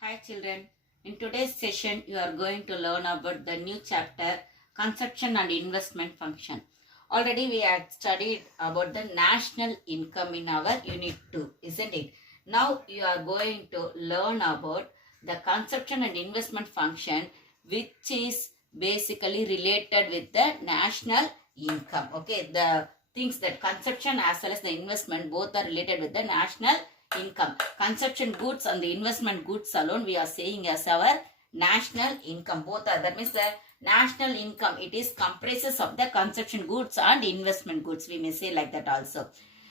Hi children, in today's session you are going to learn about the new chapter Consumption and Investment Function. Already we had studied about the national income in our unit 2, isn't it? Now you are going to learn about the consumption and investment function, which is basically related with the national income. Okay, the things that consumption as well as the investment both are related with the national income. Consumption goods and the investment goods alone we are saying as our national income. Both are, that means the national income, it is comprises of the consumption goods and investment goods, we may say like that also.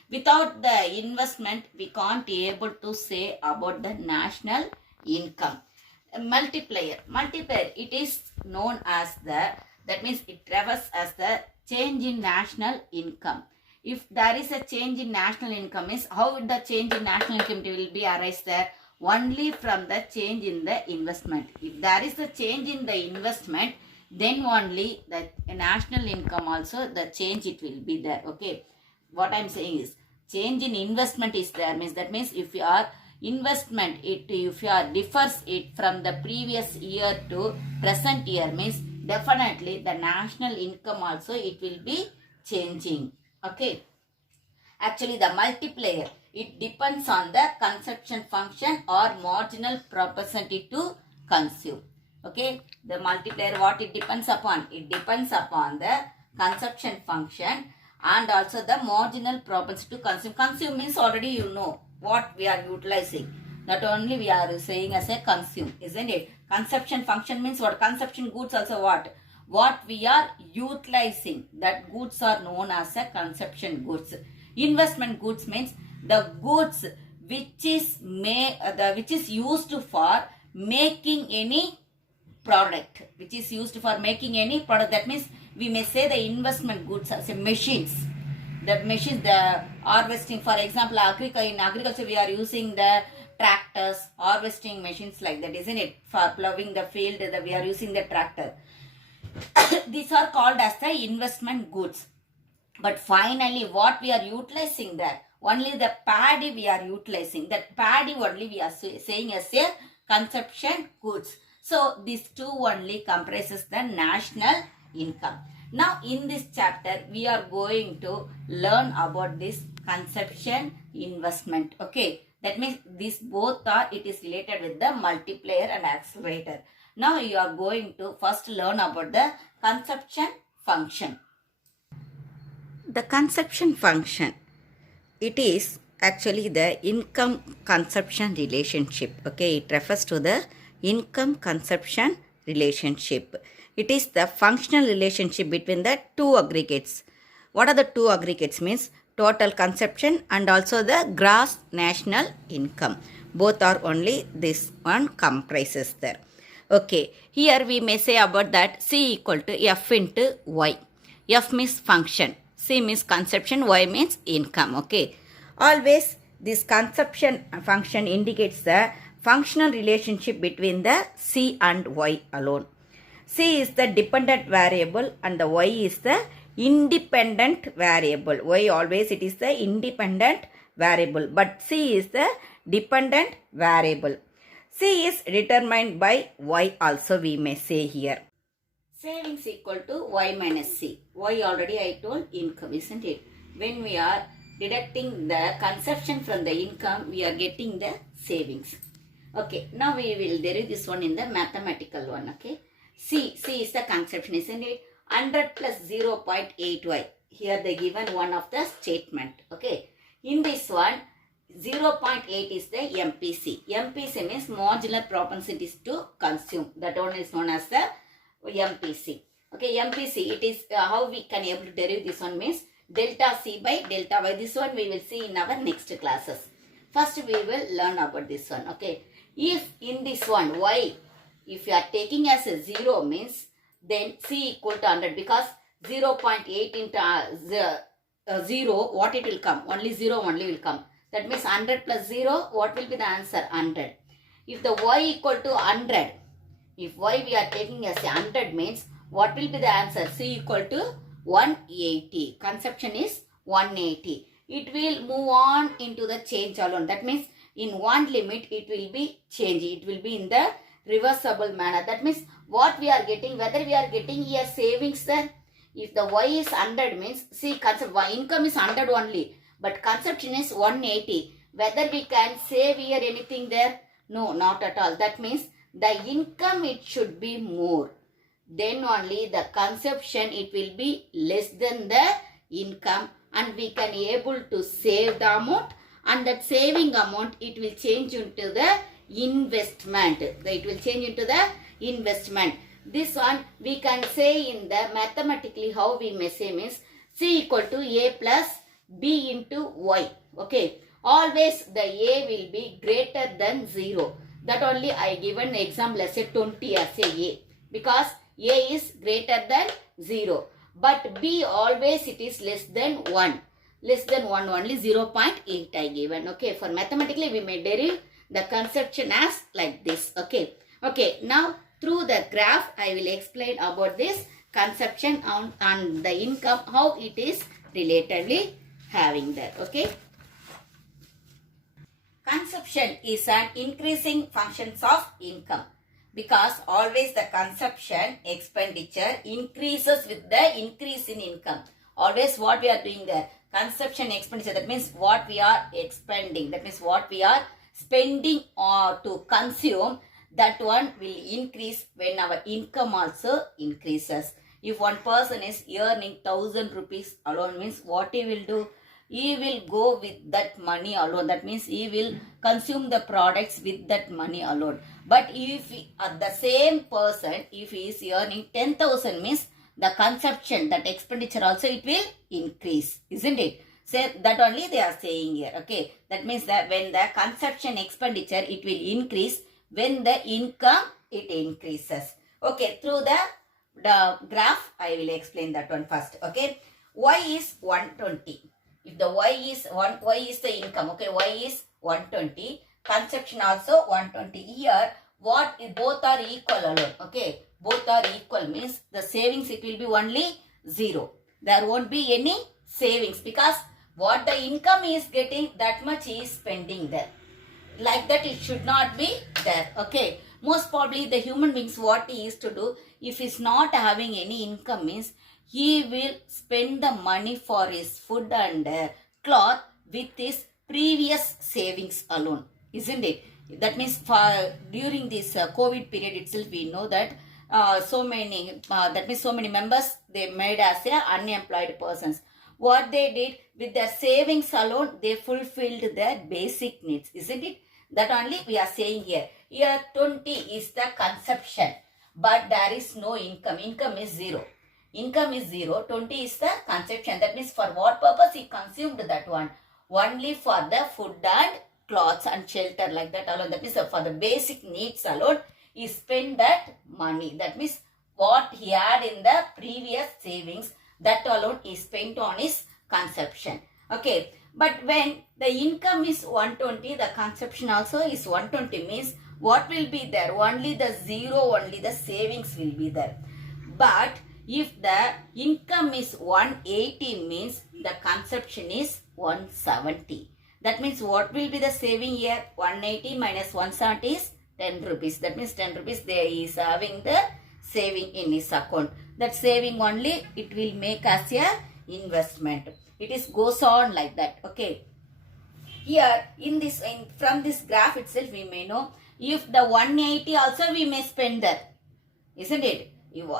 Without the investment we can't be able to say about the national income. Multiplier, it is known as the, that means it refers as the change in national income. If there is a change in national income, is how would the change in national income will be arise there? Only from the change in the investment. If there is a change in the investment, then only the national income also the change it will be there. Okay, what I am saying is change in investment is there, means that means if your investment if you are differs it from the previous year to present year, means definitely the national income also it will be changing. Okay, actually the multiplier, it depends on the consumption function or marginal propensity to consume. Okay, the multiplier, what it depends upon? It depends upon the consumption function and also the marginal propensity to consume. Consume means already you know what we are utilizing. Not only we are saying as a consume, isn't it? Consumption function means what? Consumption goods also what we are utilizing, that goods are known as a consumption goods. Investment goods means the goods which is which is used for making any product, which is used for making any product. That means we may say the investment goods as machines. The machines, the harvesting, for example, in agriculture we are using the tractors, harvesting machines like that, isn't it? For plowing the field, we are using the tractor. These are called as the investment goods. But finally what we are utilizing there? Only the paddy we are utilizing. That paddy only we are saying as a consumption goods. So these two only comprises the national income. Now in this chapter we are going to learn about this consumption investment. Okay, that means these both are, it is related with the multiplier and accelerator. Now you are going to first learn about the consumption function. The consumption function, it is actually the income consumption relationship. Okay, it refers to the income consumption relationship. It is the functional relationship between the two aggregates. What are the two aggregates? Means total consumption and also the gross national income. Both are only this one comprises there. Okay, here we may say about that C equal to F into Y. F means function, C means consumption, Y means income. Okay, always this consumption function indicates the functional relationship between the C and Y alone. C is the dependent variable and the Y is the independent variable. Y always it is the independent variable, but C is the dependent variable. C is determined by Y also, we may say here. Savings equal to Y minus C. Y already I told income, isn't it? When we are deducting the consumption from the income, we are getting the savings. Okay, now we will derive this one in the mathematical one. Okay, C is the consumption, isn't it? 100 plus 0.8Y. Here the given one of the statement. Okay, in this one 0.8 is the MPC. MPC means marginal propensity to consume. That one is known as the MPC. Okay, MPC, it is how we can able to derive this one means delta C by delta Y. This one we will see in our next classes. First we will learn about this one. Okay, if in this one Y, if you are taking as a 0 means then C equal to 100, because 0.8 into 0, what it will come? Only 0 only will come. That means 100 plus 0, what will be the answer? 100. If the Y equal to 100, if Y we are taking as a 100 means, what will be the answer? C equal to 180. Consumption is 180. It will move on into the change alone. That means in one limit it will be changing. It will be in the reversible manner. That means what we are getting, whether we are getting here savings there. If the Y is 100 means, see, income is 100 only, but consumption is 180. Whether we can save here anything there? No, not at all. That means the income it should be more. Then only the consumption it will be less than the income, and we can able to save the amount, and that saving amount it will change into the investment. It will change into the investment. This one we can say in the mathematically how we may say means C equal to A plus B into Y. Okay. Always the A will be greater than 0. That only I given example as a 20 as a A. Because A is greater than 0. But B always it is less than 1. Less than 1 only 0.8 I given. Okay. For mathematically we may derive the conception as like this. Okay. Okay. Now through the graph I will explain about this consumption and the income, how it is relatively having that. Okay. Consumption is an increasing function of income, because always the consumption expenditure increases with the increase in income. Always what we are doing there, consumption expenditure, that means what we are expending, that means what we are spending or to consume, that one will increase when our income also increases. If one person is earning 1000 rupees alone, means what he will do? He will go with that money alone. That means he will consume the products with that money alone. But if the same person, if he is earning 10,000 means the consumption, that expenditure also it will increase. Isn't it? So that only they are saying here. Okay. That means that when the consumption expenditure it will increase, when the income it increases. Okay. Through the graph I will explain that one first. Okay. Y is 120. If the Y is the income, okay, Y is 120, consumption also 120. Here, what both are equal alone, okay, both are equal means the savings it will be only 0. There won't be any savings, because what the income is getting, that much he is spending there. Like that it should not be there, okay. Most probably the human beings, what he is to do, if he is not having any income means, he will spend the money for his food and cloth with his previous savings alone, isn't it? That means during this COVID period itself, we know that so many members they made as unemployed persons. What they did with their savings alone, they fulfilled their basic needs, isn't it? That only we are saying here. Here 20 is the consumption, but there is no income. Income is 0. Income is 0. 20 is the consumption. That means for what purpose he consumed that one? Only for the food and clothes and shelter, like that alone. That means for the basic needs alone, he spent that money. That means what he had in the previous savings, that alone he spent on his consumption. Okay. But when the income is 120, the consumption also is 120 means what will be there? Only the 0, only the savings will be there. But if the income is 180 means the consumption is 170. That means what will be the saving here? 180 minus 170 is 10 rupees. That means 10 rupees there is having the saving in his account. That saving only it will make as a investment. It is goes on like that. Okay. Here from this graph itself we may know if the 180 also we may spend that. Isn't it?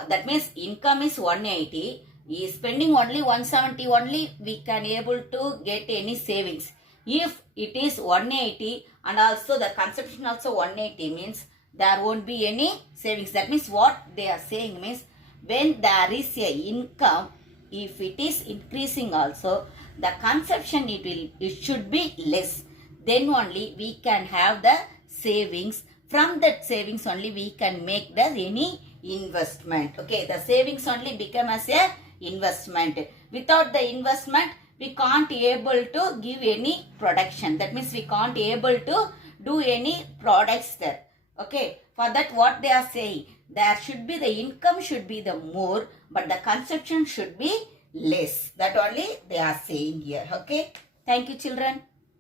That means income is 180. He is spending only 170 only, we can able to get any savings. If it is 180 and also the consumption also 180 means there won't be any savings. That means what they are saying means when there is a income, if it is increasing also, the consumption it should be less. Then only we can have the savings. From that savings only we can make the any investment. Okay, the savings only become as a investment. Without the investment, we can't able to give any production. That means we can't able to do any products there. Okay, for that what they are saying, there should be the income should be the more, but the consumption should be less. That only they are saying here. Okay, thank you children.